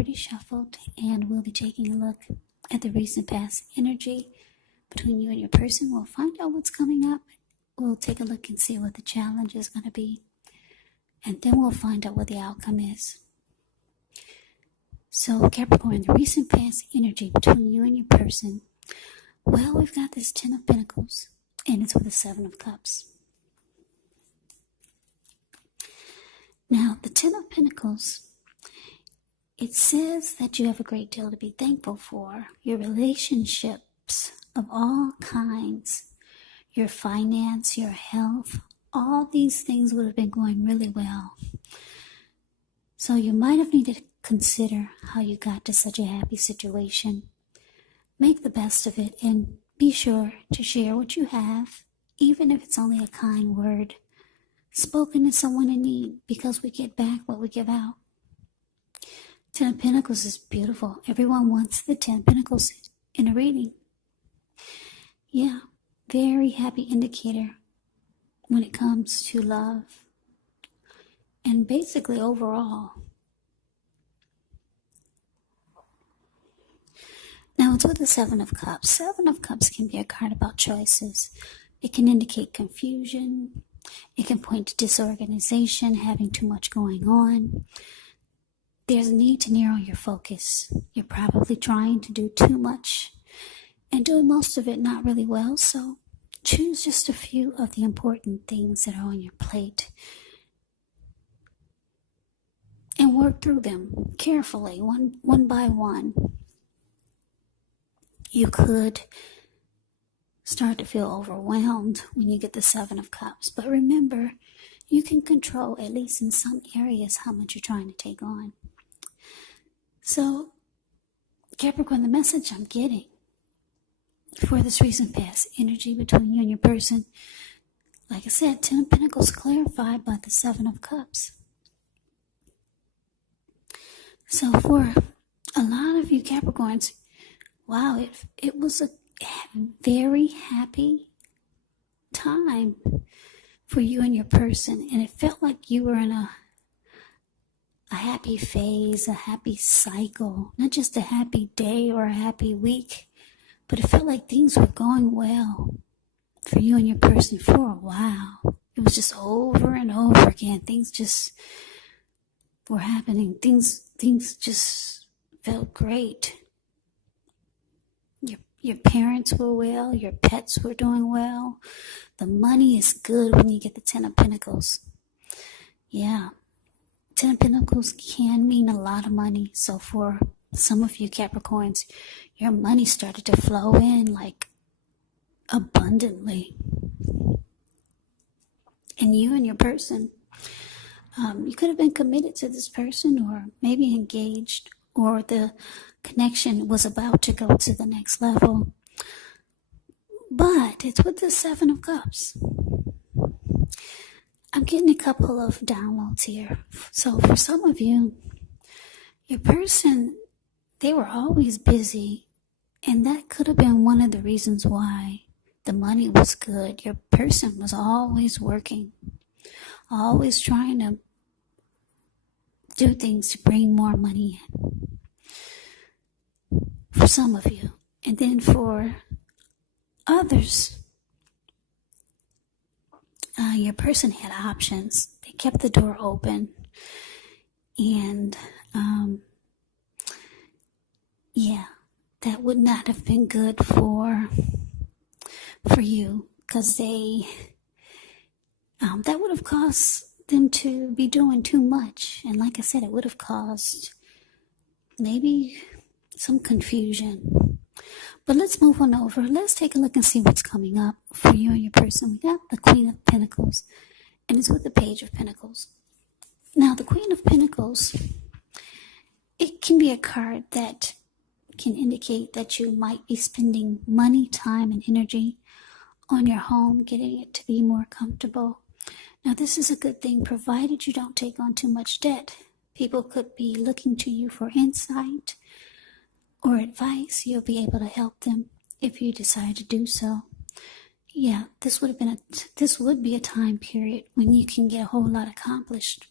already shuffled, and we'll be taking a look at the recent past energy between you and your person. We'll find out what's coming up. We'll take a look and see what the challenge is going to be. And then we'll find out what the outcome is. So Capricorn, the recent past energy between you and your person. Well, we've got this 10 of Pentacles, and it's with the 7 of Cups. Now, the 10 of Pentacles, it says that you have a great deal to be thankful for. Your relationships of all kinds, your finance, your health, all these things would have been going really well. So you might have needed to consider how you got to such a happy situation. Make the best of it and be sure to share what you have, even if it's only a kind word spoken to someone in need, because we get back what we give out. 10 of Pentacles is beautiful. Everyone wants the 10 of Pentacles in a reading. Yeah, very happy indicator when it comes to love and basically overall. Now it's with the 7 of Cups. 7 of Cups can be a card about choices. It can indicate confusion. It can point to disorganization, having too much going on. There's a need to narrow your focus. You're probably trying to do too much and doing most of it not really well, so choose just a few of the important things that are on your plate and work through them carefully, one by one. You could start to feel overwhelmed when you get the 7 of Cups. But remember, you can control, at least in some areas, how much you're trying to take on. So, Capricorn, the message I'm getting for this recent past energy between you and your person, like I said, 10 of Pentacles clarified by the 7 of Cups. So for a lot of you Capricorns, wow, it was a very happy time for you and your person, and it felt like you were in a happy phase, a happy cycle, not just a happy day or a happy week, but it felt like things were going well for you and your person for a while. It was just over and over again. Things just were happening. Things just felt great. Your parents were well, your pets were doing well. The money is good when you get the 10 of Pentacles. Yeah, 10 of Pentacles can mean a lot of money. So for some of you Capricorns, your money started to flow in like abundantly. And you and your person, you could have been committed to this person or maybe engaged, or the connection was about to go to the next level. But it's with the 7 of Cups. I'm getting a couple of downloads here. So for some of you, your person, they were always busy, and that could have been one of the reasons why the money was good. Your person was always working, always trying to do things to bring more money in. For some of you. And then for others, your person had options. They kept the door open. And that would not have been good for you, because they that would have caused them to be doing too much. And like I said, it would have caused maybe some confusion. But let's move on over. Let's take a look and see what's coming up for you and your person. We got the Queen of Pentacles, and it's with the Page of Pentacles. Now, the Queen of Pentacles, it can be a card that can indicate that you might be spending money, time, and energy on your home, getting it to be more comfortable. Now, this is a good thing, provided you don't take on too much debt. People could be looking to you for insight or advice. You'll be able to help them if you decide to do so. Yeah, this would be a time period when you can get a whole lot accomplished.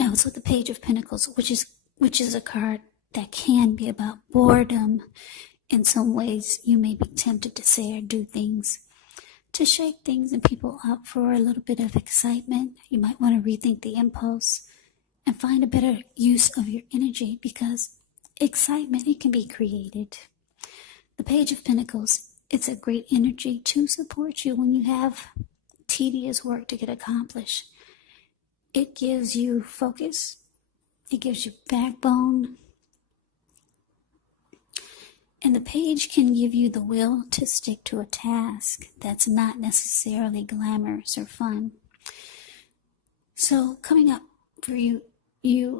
Now it's with the Page of Pentacles, which is a card that can be about boredom. In some ways, you may be tempted to say or do things to shake things and people up for a little bit of excitement. You might want to rethink the impulse and find a better use of your energy, because excitement, it can be created. The Page of Pentacles, it's a great energy to support you when you have tedious work to get accomplished. It gives you focus. It gives you backbone. And the page can give you the will to stick to a task that's not necessarily glamorous or fun. So coming up for you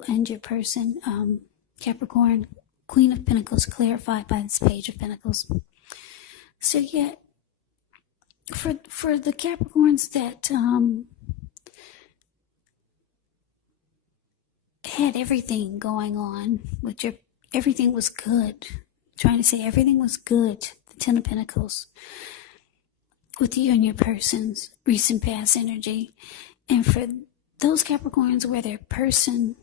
and your person, Capricorn, Queen of Pentacles, clarified by this Page of Pentacles. So yeah, for the Capricorns that had everything going on with everything was good. Trying to say everything was good. The Ten of Pentacles with you and your person's recent past energy. And for those Capricorns where their person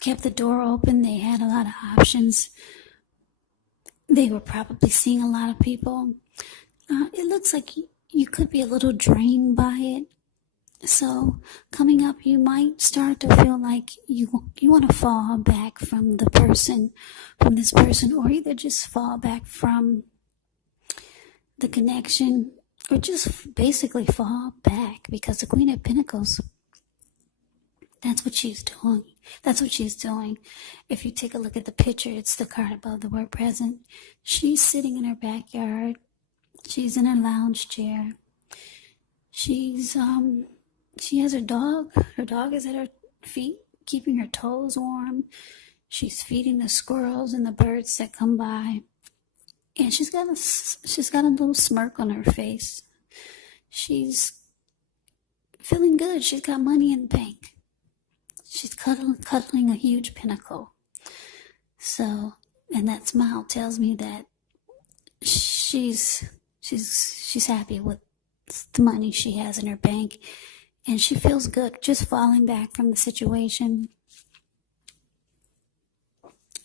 kept the door open, they had a lot of options. They were probably seeing a lot of people. It looks like you could be a little drained by it. So coming up, you might start to feel like you want to fall back from this person, or either just fall back from the connection, or just basically fall back, because the Queen of Pentacles, that's what she's doing. That's what she's doing. If you take a look at the picture, it's the card above the word present. She's sitting in her backyard. She's in her lounge chair. She has her dog. Her dog is at her feet, keeping her toes warm. She's feeding the squirrels and the birds that come by. And she's got a little smirk on her face. She's feeling good. She's got money in the bank. She's cuddling a huge pinnacle. So, and that smile tells me that she's happy with the money she has in her bank. And she feels good just falling back from the situation.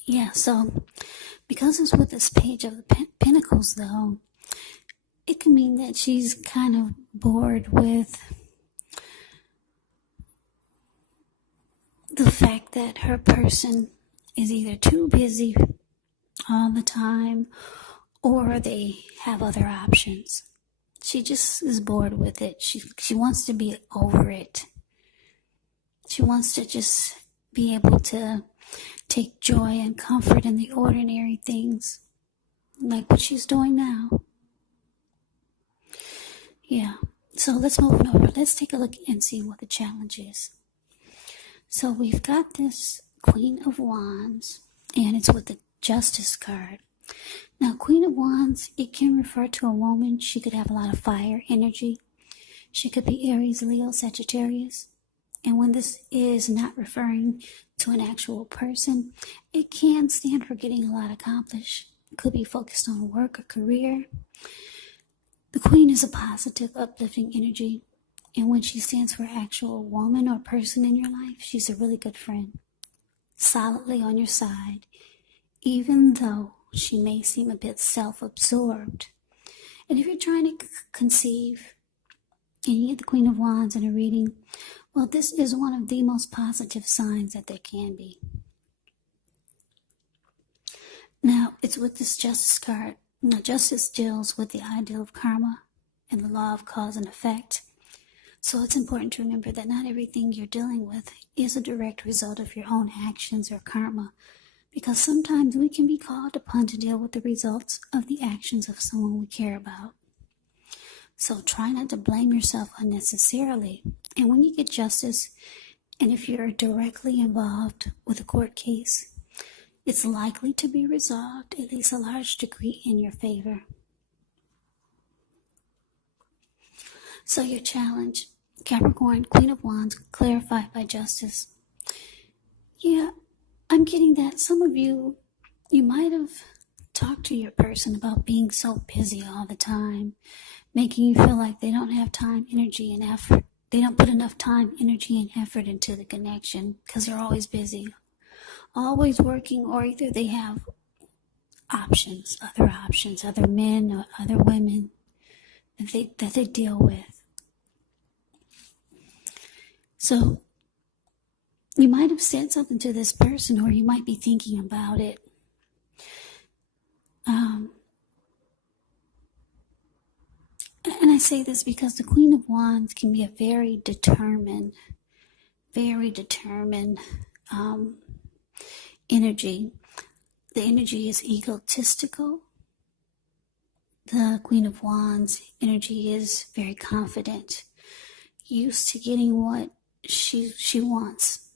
Yeah, so because it's with this Page of the Pentacles, though, it can mean that she's kind of bored with the fact that her person is either too busy all the time, or they have other options. She just is bored with it. She wants to be over it. She wants to just be able to take joy and comfort in the ordinary things, like what she's doing now. Yeah, so let's move on over. Let's take a look and see what the challenge is. So we've got this Queen of Wands, and it's with the Justice card. Now, Queen of Wands, it can refer to a woman. She could have a lot of fire energy. She could be Aries, Leo, Sagittarius. And when this is not referring to an actual person, it can stand for getting a lot accomplished. It could be focused on work or career. The Queen is a positive, uplifting energy. And when she stands for an actual woman or person in your life, she's a really good friend, solidly on your side, even though she may seem a bit self-absorbed. And if you're trying to conceive and you get the Queen of Wands in a reading, well, this is one of the most positive signs that there can be. Now, it's with this Justice card. Now, Justice deals with the ideal of karma and the law of cause and effect. So it's important to remember that not everything you're dealing with is a direct result of your own actions or karma, because sometimes we can be called upon to deal with the results of the actions of someone we care about. So try not to blame yourself unnecessarily. And when you get justice, and if you're directly involved with a court case, it's likely to be resolved, at least a large degree, in your favor. So your challenge, Capricorn, Queen of Wands, clarified by Justice. Yeah, I'm getting that some of you might have talked to your person about being so busy all the time, making you feel like they don't have time, energy, and effort. they don't put enough time, energy, and effort into the connection because they're always busy, always working, or either they have options, other men or other women that they deal with. So you might have said something to this person, or you might be thinking about it. And I say this because the Queen of Wands can be a very determined energy. The energy is egotistical. The Queen of Wands energy is very confident, used to getting what she wants.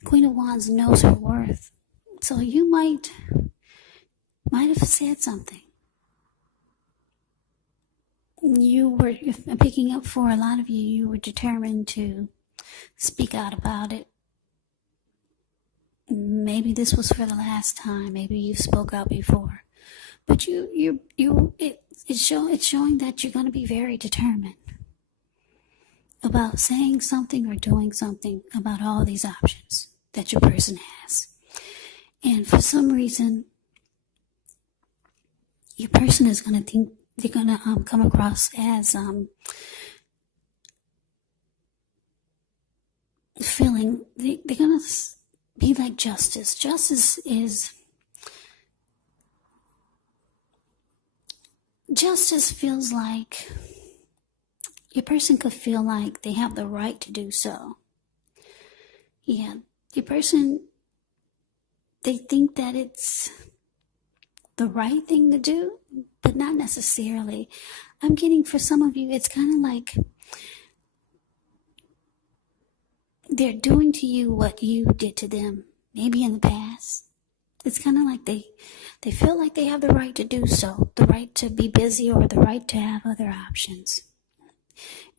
The Queen of Wands knows her worth. So you might have said something. I'm picking up for a lot of you, you were determined to speak out about it. Maybe this was for the last time. Maybe you spoke out before. But it's showing that you're going to be very determined about saying something or doing something about all these options that your person has. And for some reason, your person is going to think they're going to come across as feeling they're going to be like justice. Justice feels like your person could feel like they have the right to do so. Yeah, your person, they think that it's the right thing to do, but not necessarily. I'm getting, for some of you, it's kind of like they're doing to you what you did to them, maybe in the past. It's kind of like they feel like they have the right to do so, the right to be busy, or the right to have other options.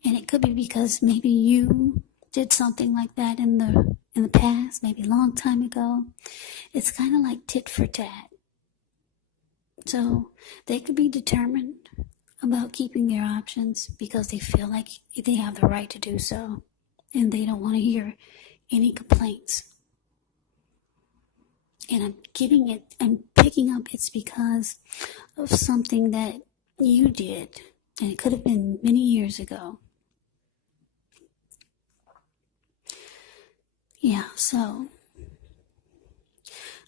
And it could be because maybe you did something like that in the past, maybe a long time ago. It's kind of like tit for tat. So they could be determined about keeping their options because they feel like they have the right to do so, and they don't want to hear any complaints. And I'm picking up it's because of something that you did, and it could have been many years ago. Yeah, so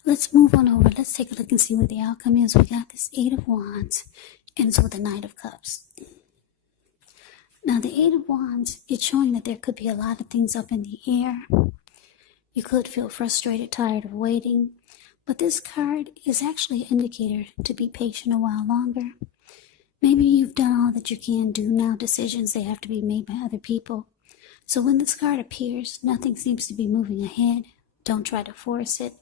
let's move on over. Let's take a look and see what the outcome is. We got this 8 of Wands, and it's with the Knight of Cups. Now, the 8 of Wands, it's showing that there could be a lot of things up in the air. You could feel frustrated, tired of waiting. But this card is actually an indicator to be patient a while longer. Maybe you've done all that you can do. Now decisions, they have to be made by other people. So when this card appears, nothing seems to be moving ahead. Don't try to force it,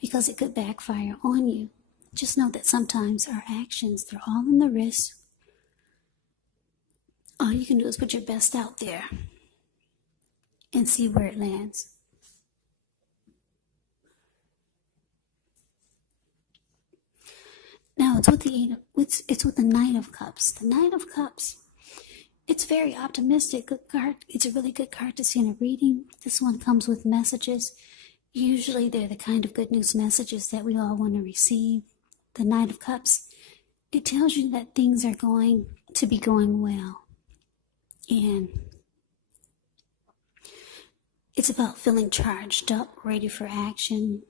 because it could backfire on you. Just know that sometimes our actions, they're all in the risk. All you can do is put your best out there and see where it lands. Now it's with the Knight of Cups. The Knight of Cups, it's very optimistic. Good card. It's a really good card to see in a reading. This one comes with messages. Usually they're the kind of good news messages that we all want to receive. The Knight of Cups, it tells you that things are going to be going well. And it's about feeling charged up, ready for action.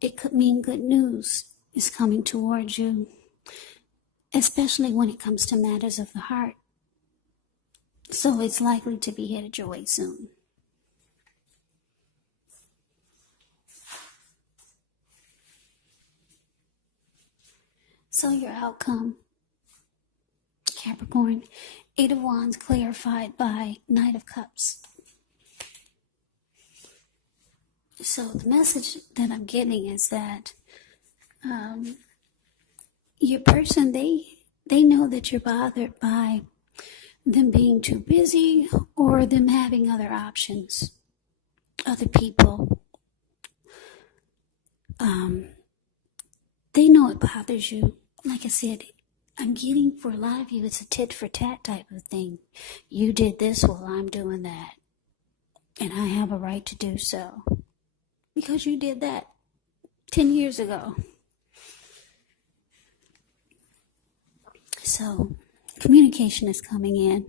It could mean good news is coming towards you, especially when it comes to matters of the heart. So it's likely to be headed your way soon. So your outcome, Capricorn, 8 of Wands clarified by Knight of Cups. So the message that I'm getting is that your person, they know that you're bothered by them being too busy or them having other options, other people. They know it bothers you. Like I said, I'm getting for a lot of you, it's a tit for tat type of thing. You did this, well, I'm doing that. And I have a right to do so. Because you did that 10 years ago. So, communication is coming in.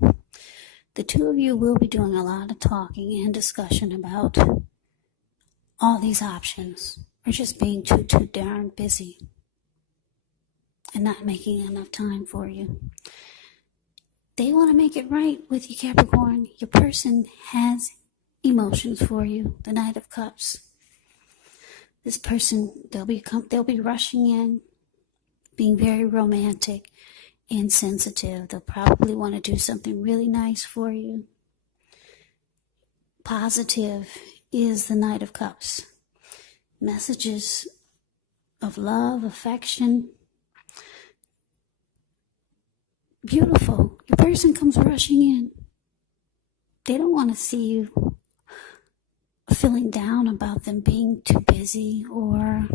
The two of you will be doing a lot of talking and discussion about all these options, or just being too darn busy and not making enough time for you. They want to make it right with you, Capricorn. Your person has emotions for you. The Knight of Cups. This person, they'll be rushing in, being very romantic and sensitive. They'll probably want to do something really nice for you. Positive is the Knight of Cups. Messages of love, affection. Beautiful. Your person comes rushing in. They don't want to see you feeling down about them being too busy, or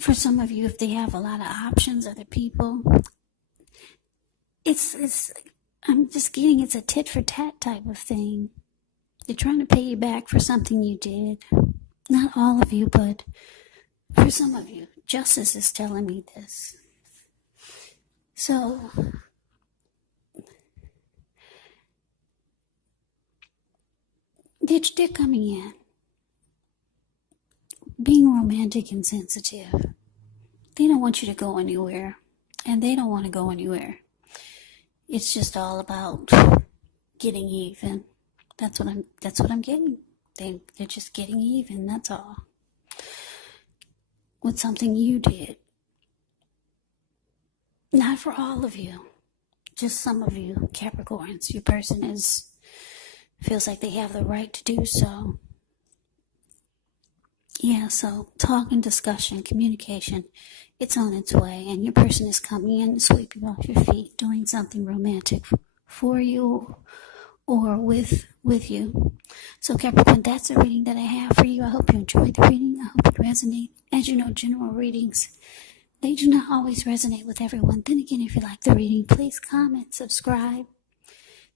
for some of you, if they have a lot of options, other people, I'm just getting it's a tit for tat type of thing. They're trying to pay you back for something you did. Not all of you, but for some of you. Justice is telling me this. So, they're coming in, being romantic and sensitive. They don't want you to go anywhere, and they don't want to go anywhere. It's just all about getting even. That's what I'm getting. They're just getting even, that's all. With something you did. Not for all of you. Just some of you, Capricorns. Your person feels like they have the right to do so. Yeah, so talk and discussion, communication, it's on its way. And your person is coming in, sweeping off your feet, doing something romantic for you or with you. So Capricorn, that's the reading that I have for you. I hope you enjoyed the reading. I hope it resonates. As you know, general readings, they do not always resonate with everyone. Then again, if you like the reading, please comment, subscribe,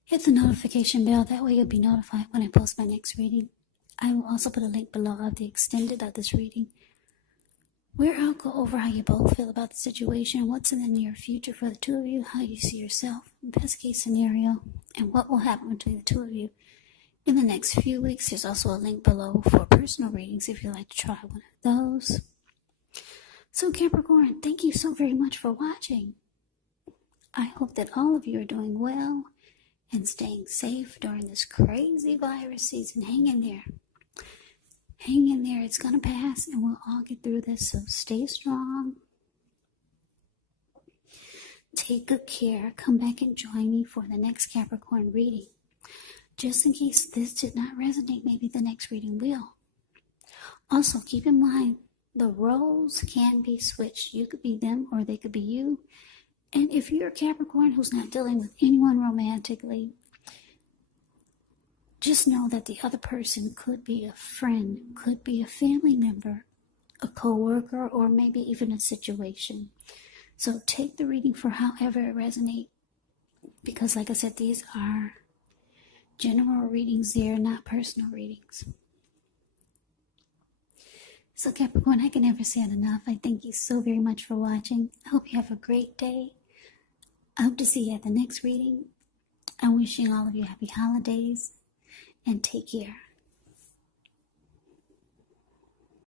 hit the notification bell. That way you'll be notified when I post my next reading. I will also put a link below of the extended of this reading, where I'll go over how you both feel about the situation, what's in the near future for the two of you, how you see yourself, best case scenario, and what will happen between the two of you in the next few weeks. There's also a link below for personal readings if you'd like to try one of those. So Capricorn, thank you so very much for watching. I hope that all of you are doing well and staying safe during this crazy virus season. Hang in there. Hang in there. It's going to pass and we'll all get through this. So stay strong. Take good care. Come back and join me for the next Capricorn reading. Just in case this did not resonate, maybe the next reading will. Also, keep in mind, the roles can be switched. You could be them or they could be you. And if you're a Capricorn who's not dealing with anyone romantically, just know that the other person could be a friend, could be a family member, a co-worker, or maybe even a situation. So take the reading for however it resonates. Because like I said, these are general readings. They are not personal readings. So Capricorn, I can never say it enough. I thank you so very much for watching. I hope you have a great day. I hope to see you at the next reading. I'm wishing all of you happy holidays and take care.